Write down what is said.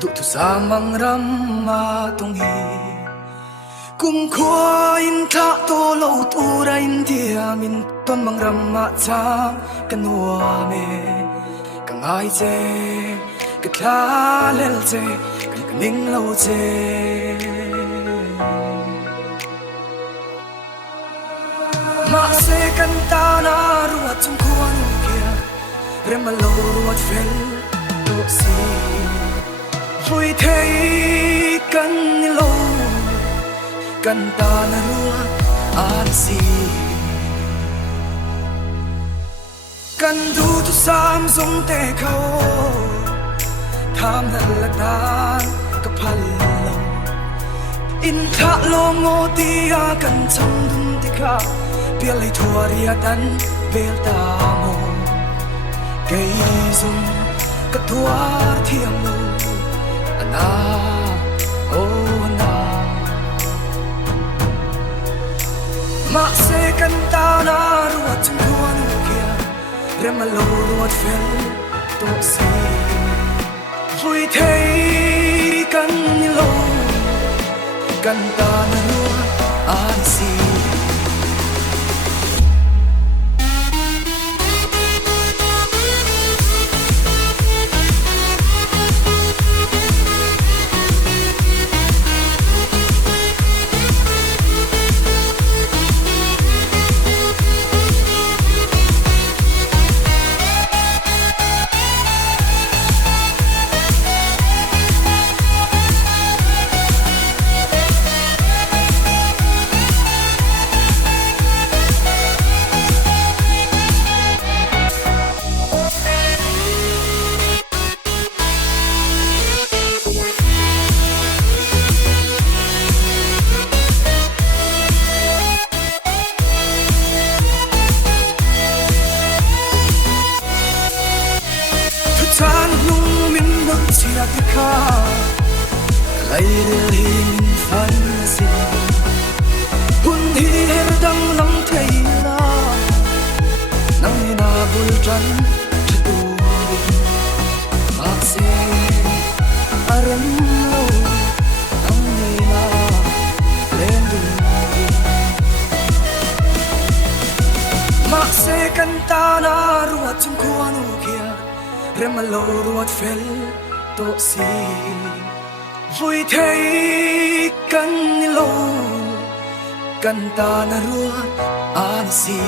du tu sa mang ram ma tung hi kum khua in tha to lo tu ra in dia min ton mang ram ma cha kanwa me kangai che ka thla lel che kan ning lo che ma se kan ta na ruat chung khuan kia rem ma lo ruat fel to si vui thấy kan lo kan ta na ruat an si kan du tu sam zong te khao tham na la dan ka phal lo in tha lo ngo ti a kan cham dun ti kha bia lai thua ria tan bel ta mo cây dung ka thua thiam lo ana o ana ma se kan ta na ruat chung khuan kia rem ma lo ruat fel to si vui thấy kan lo kan ta na ruat an si chan lung min nang chia ti kha lai rel hi min fan si hun hi her dang lam thei la nang ni na bul tran tu ma se aram lo nang ni na len du ma se kan ta na ruat chung khuan u kia rem ma lo ruat fel to si vui thấy kan lo kan ta na ruat an si